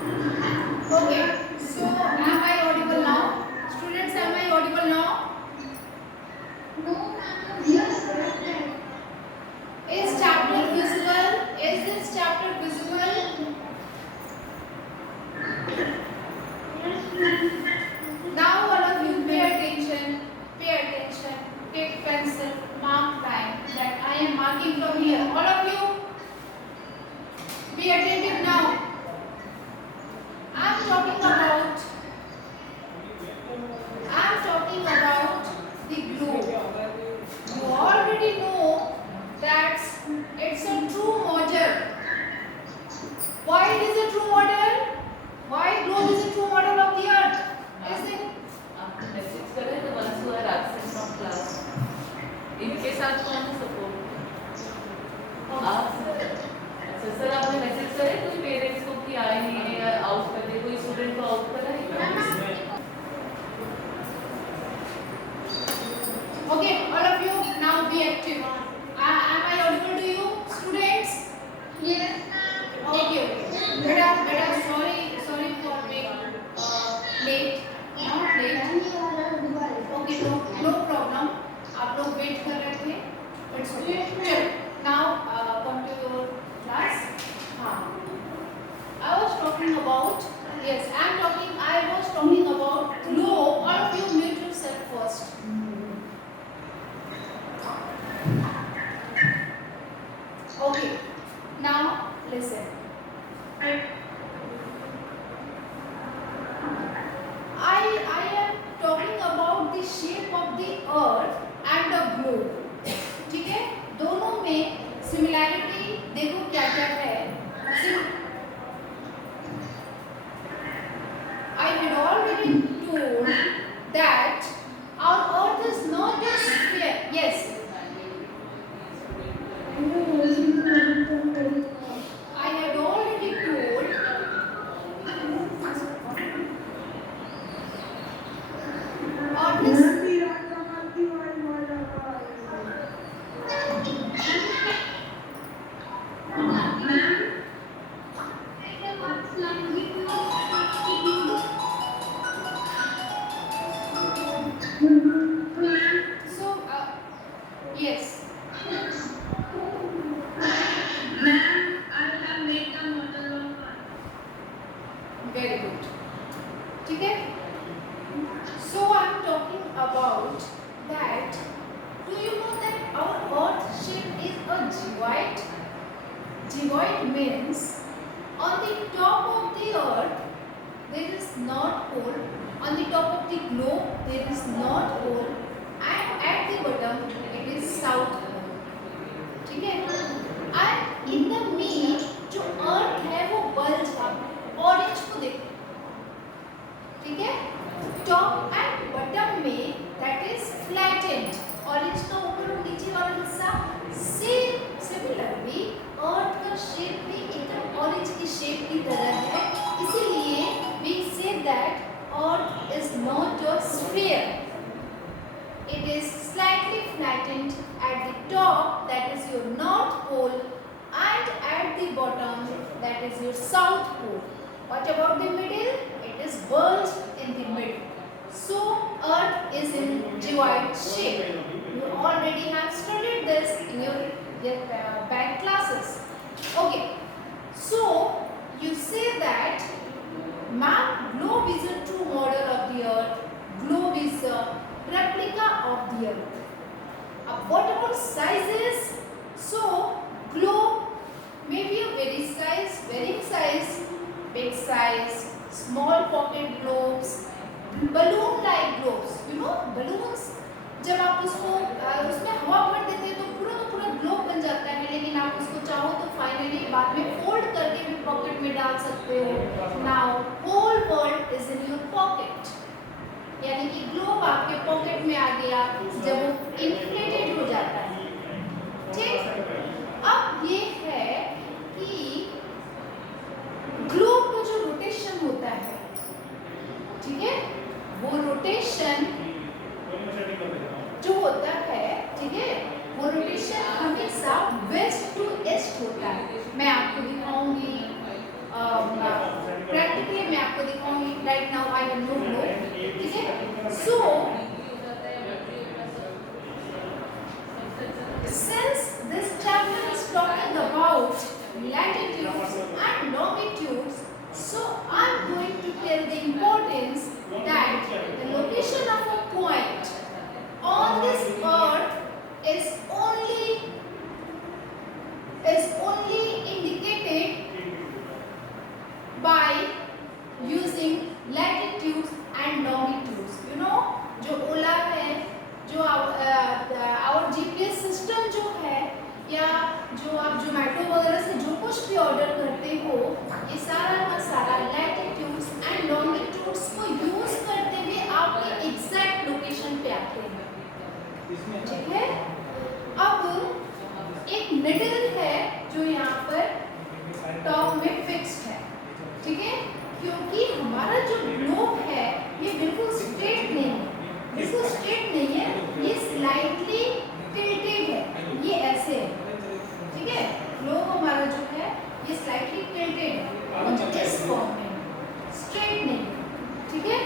Okay, so am I audible now? Students, am I audible now? No, ma'am. Yes, correct. Is chapter visible? Is this chapter visible? Yes, ma'am. Now all of you pay attention. Pay attention. Take pencil. Mark line that I am marking from here. All of you be attentive now. I am talking about. I am talking about the globe. You already know that it's a true model. Why it is a true model? Why globe is a true model of the earth? Is it? आपने message करा है the ones who are absent from class. इनके साथ कौन है support? आप अच्छा sir आपने मैसेज करे कोई पेरेंट्स को कि आए नहीं है या आउट कर दे कोई स्टूडेंट को आउट करा है क्या? Okay, all of you now be active. Am I audible to you, students? Yes, ma'am. Okay, okay. Beta, sorry for being late. Not late. Okay, no problem. आप लोग वेट कर रहे थे. It's okay. चलो, now come to your class. हाँ. I was talking about. Yes, I was talking about globe. All of you mute yourself first. Okay. Now listen. I am talking about the shape of the earth and the globe. ठीक है? दोनों में similarity देखो क्या क्या है. I had already told that our earth is not a sphere. Yes. I had already told earth is so yes. Very good. ठीक है? So I'm talking about that. Do you know that our earth shape is a geoid? Geoid means on the top of the earth there is not pole. On the top of the globe there is not pole, and at the bottom it is south pole. ठीक है? And in the middle जो earth है वो bulge है. Orange को देखो. ठीक है? टॉप एंड बॉटम में दैट इज फ्लैटेंड. ऑरेंज का ऊपर और नीचे वाला हिस्सा सिमिलरली अर्थ का शेप भी एकदम ऑरेंज की शेप की तरह है. इसीलिए we say that earth is not a sphere. It is slightly flattened at the top, that is your north pole, and at the bottom, that is your south pole. What about the middle? It is bulged in the middle. So earth is in geoid shape. You already have studied this in your back classes. Okay. So you say that map globe is a true model of the earth. Globe is a replica of the earth. What about sizes? So globe may be a very size, big size, small pocket globes, balloon like globes. You know balloons, जब आप उसको उसमें हवा भर देते हैं तो पूरा ग्लोब बन जाता है. लेकिन आप उसको चाहो तो फाइनली बाद में फोल्ड करके भी पॉकेट में डाल सकते हो. Now whole world is in your pocket. यानी कि ग्लोब आपके पॉकेट में आ गया जब वो इन्फ्लेटेड हो जाता है. ठीक? अब ये है कि ग्लोब का जो रोटेशन होता है, ठीक है, वो रोटेशन जो होता है, ठीक है, वो रोटेशन हमेशा वेस्ट टू ईस्ट होता है. मैं आपको दिखाऊंगी प्रैक्टिस निडल है जो यहाँ पर टॉप में फिक्स्ड है, ठीक है, क्योंकि हमारा जो ग्लोब है ये बिल्कुल स्ट्रेट नहीं है, बिल्कुल स्ट्रेट नहीं है, ये स्लाइटली टिल्टेड है, ये ऐसे है, ठीक है, ग्लोब हमारा जो है ये स्लाइटली टिल्टेड है, इस फॉर्म में, स्ट्रेट नहीं, ठीक है,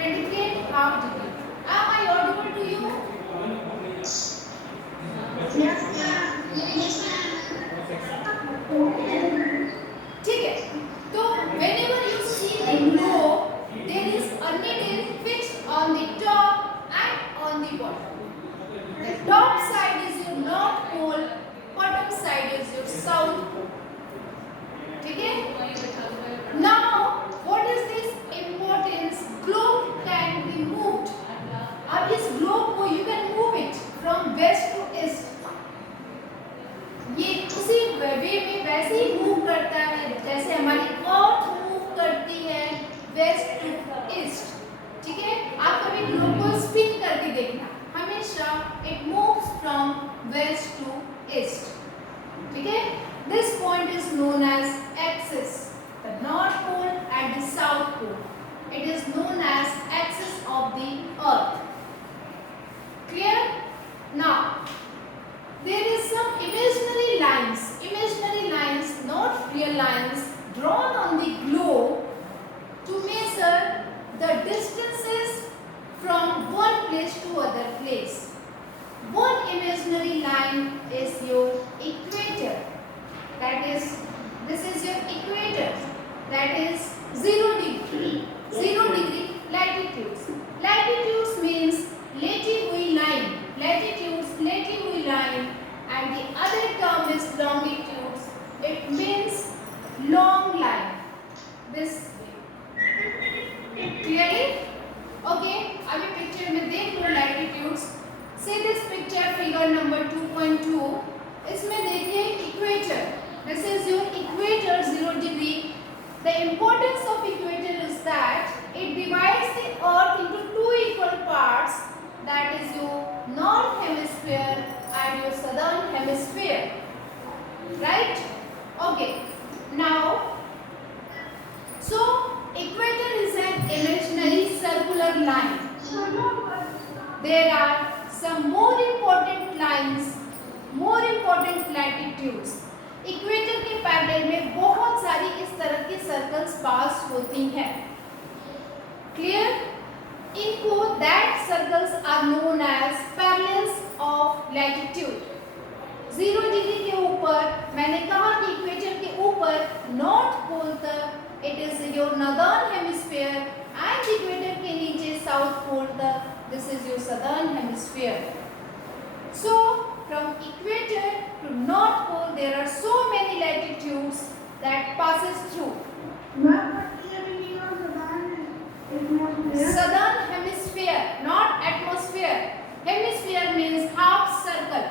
23.5 degree. Am I audible to you? Yes, ma'am. Yes, ma'am. ठीक है, तो whenever you see the globe, there is a needle fixed on the top and on the bottom. The top side is your north pole, bottom side is your south pole. ठीक है? Now, what is this importance? Globe can be moved. अब इस globe को you can move it from west to east. ये उसी वे में वैसे ही move करता है जैसे हमारी अर्थ मूव करती है वेस्ट टू ईस्ट, ठीक है, आप कभी ग्लोब को स्पिन करके देखना, हमेशा it moves from west to east, ठीक है, this point is known as axis, the north pole and the south pole, it is known as axis of the earth, clear? Now there is some imaginary lines, not real lines, drawn on the globe to measure the distances from one place to other place. One imaginary line is your equator. That is, this is your equator. That is 0 degree. 0 degree latitudes. Latitudes means लेटी हुई line. Latitudes, लेटी हुई line. And the other term is longitudes. It means long line. This clearly? Okay. अभी picture में देख लो latitudes. See this picture, figure number 2.2. इसमें देखिए equator. This is your equator 0 degree. The importance of equator is that it divides the earth into two equal parts. That is your north hemisphere and your southern hemisphere, right? Okay, now so equator is an imaginary circular line. There are some more important lines, more important latitudes. Equator के parallel में बहुत सारी इस तरह की circles पास होती हैं, clear? इनको that circles are known as parallels of latitude. 0 degree के ऊपर मैंने कहा कि इक्वेटर के ऊपर नॉर्थ पोल तक it is your northern hemisphere and equator के नीचे साउथ पोल तक this is your southern hemisphere. So from equator to north pole there are so many latitudes that passes through. Southern hemisphere, not atmosphere. Hemisphere means half circle.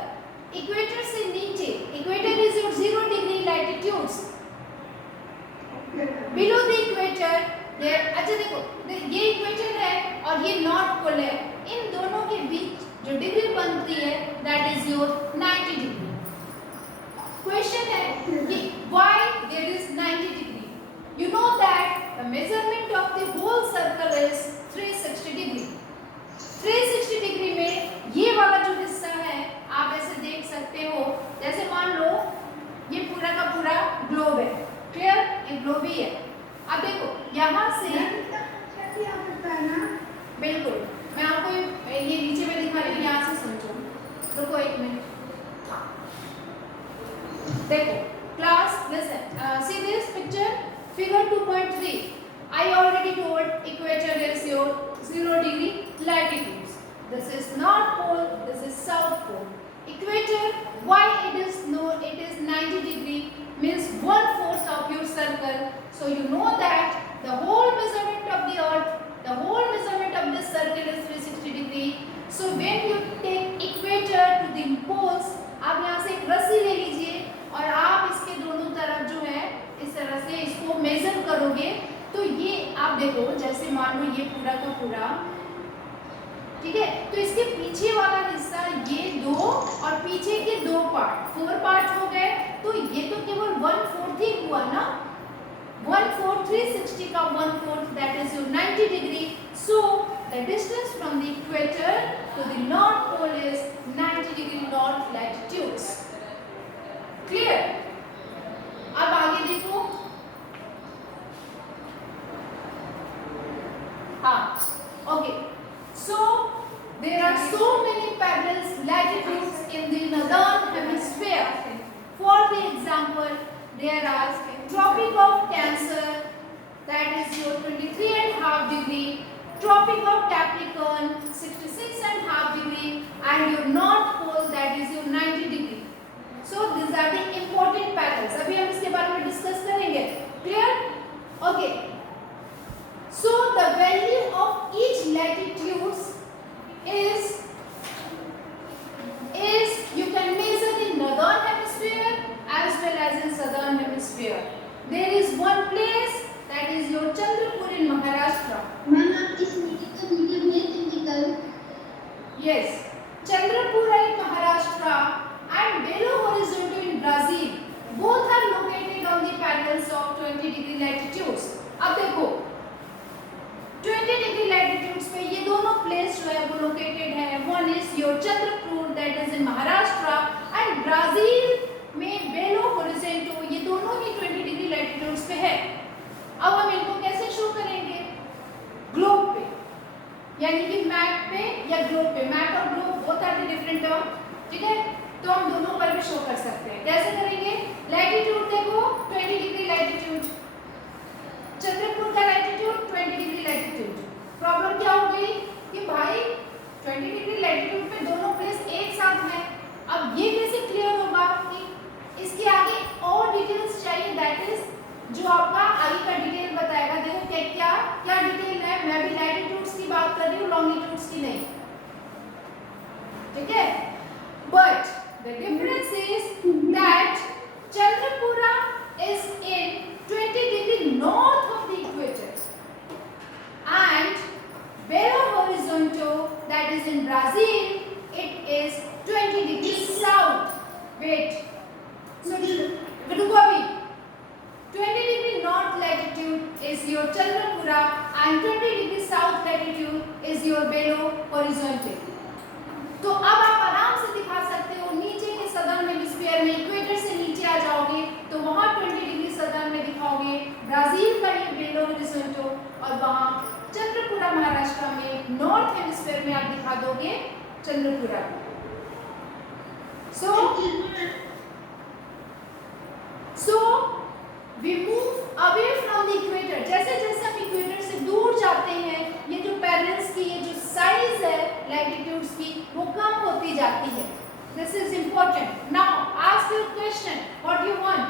Equator से नीचे, equator is your 0 degree latitudes. Below the equator there, अच्छा देखो, ये equator है और ये north pole है. इन दोनों के बीच जो डिग्री बनती है that is your 90 degree. Question है कि why there is 90 degree? You know that the measurement of the whole circle is 360 degree. 360 degree में ये वाला जो हिस्सा है आप ऐसे देख सकते हो, जैसे मान लो ये पूरा का पूरा ग्लोब है, क्लियर? ये ग्लोब ही है. अब देखो यहाँ से बिल्कुल मैं आपको ये नीचे में दिखा रही हूँ, यहाँ से समझो. रुको एक मिनट. देखो class, listen, see this picture, figure 2.3. I already told equator is your 0 degree latitudes. This is north pole, this is south pole. Equator, why it is 90 degree means 1/4 of your circle. So you know that the whole measurement of the earth, the whole measurement of this circle is 360 degree. So when you take equator to the poles, आप यहाँ से एक रस्सी ले लीजिए और आप इसके दोनों तरफ जो है इस तरह से इसको मेजर करोगे तो ये आप देखो, जैसे मान लो ये पूरा का पूरा ठीक है, तो इसके पीछे वाला हिस्सा ये दो और पीछे के दो पार्ट, 4 पार्ट हो गए। तो ये तो केवल 1/4 ही हुआ ना, 1/4 360 का 1/4 that is your 90 degree. So the distance from the equator to the north pole is 90 degree north latitudes. Clear? अब आगे देखो, हाँ, okay. So there are so many parallel latitudes in the northern hemisphere. For the example, there are Tropic of Cancer, that is your 23.5 degree, Tropic of Capricorn 66.5 degree, and your North Pole, that is your 90 degree. So these are the important parallels. अभी हम इसके बारे में discuss करेंगे। Clear? Okay. So the value of each latitudes is you can measure in northern hemisphere as well as in southern hemisphere. There is one place that is your Chandrapur in Maharashtra. Ma'am आप इस meeting का video भेज देंगे कल? Yes, Chandrapur in Maharashtra and Belo Horizonte in Brazil. Both are located on the parallels of 20 degree latitudes. अब देखो 20 degree latitudes पे ये दोनों प्लेस जो है वो लोकेटेड है। One is your Chandrapur that is in Maharashtra and Brazil में बेलो होरिजेंटो, ये दोनों ही 20 डिग्री लैटिट्यूड्स पे है। अब हम इनको कैसे शो करेंगे? ग्लोब पे, यानी कि मैप पे या ग्लोब पे। मैप और globe both are the different term, ठीक है, तो हम दोनों पर भी शो कर सकते हैं। कैसे करेंगे? लैटिट्यूड देखो 20 डिग्री लैटिट्यूड, चंद्रपुर का लैटिट्यूड 20 डिग्री लैटिट्यूड। प्रॉब्लम क्या हो गई कि भाई 20 डिग्री लैटिट्यूड पे दोनों प्लेस एक साथ हैं। अब ये कैसे क्लियर होगा कि इसके आगे और डिटेल्स चाहिए, दैट इज जो आपका आगे का डिटेल बताएगा। देखो क्या क्या क्या डिटेल है, मैं भी लैटिट्यूड्स की बात कर रही हूँ, लॉन्गिट्यूड्स की नहीं, ठीक है। But the difference is that Chandrapura is in 20 degree north of the equator and Belo Horizonte, that is in Brazil, it is 20 degrees south. Wait, so रुको अभी। 20 degree north latitude is your Chandrapura and 20 degree south latitude is your Belo Horizonte. तो अब आप आराम से दिखा सकते हो, नीचे के सदर्न हेमिस्फीयर में इक्वेटर से नीचे आ जाओगे तो वहां 20 डिग्री सदर्न में दिखाओगे ब्राजील का ये बेलो होरिजेंटो, और वहां चंद्रपुरा महाराष्ट्र में नॉर्थ हेमिस्फीयर में आप दिखा दोगे Chandrapura. So we move away from the equator. जैसे जैसे हम इक्वेटर से दूर जाते हैं, ये जो पैरेलल्स की ये जो साइज है लैटिट्यूड्स की वो कम होती जाती है। This is important. Now ask your question, what you want?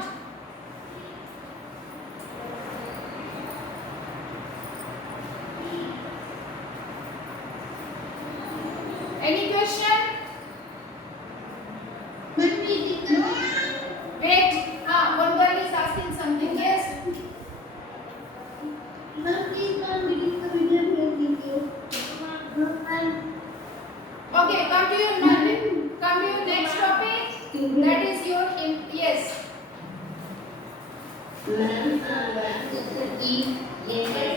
Any question? Wait, one girl is asking something. Yes. Okay, come to your next topic. That is your yes. Ma'am, 23 April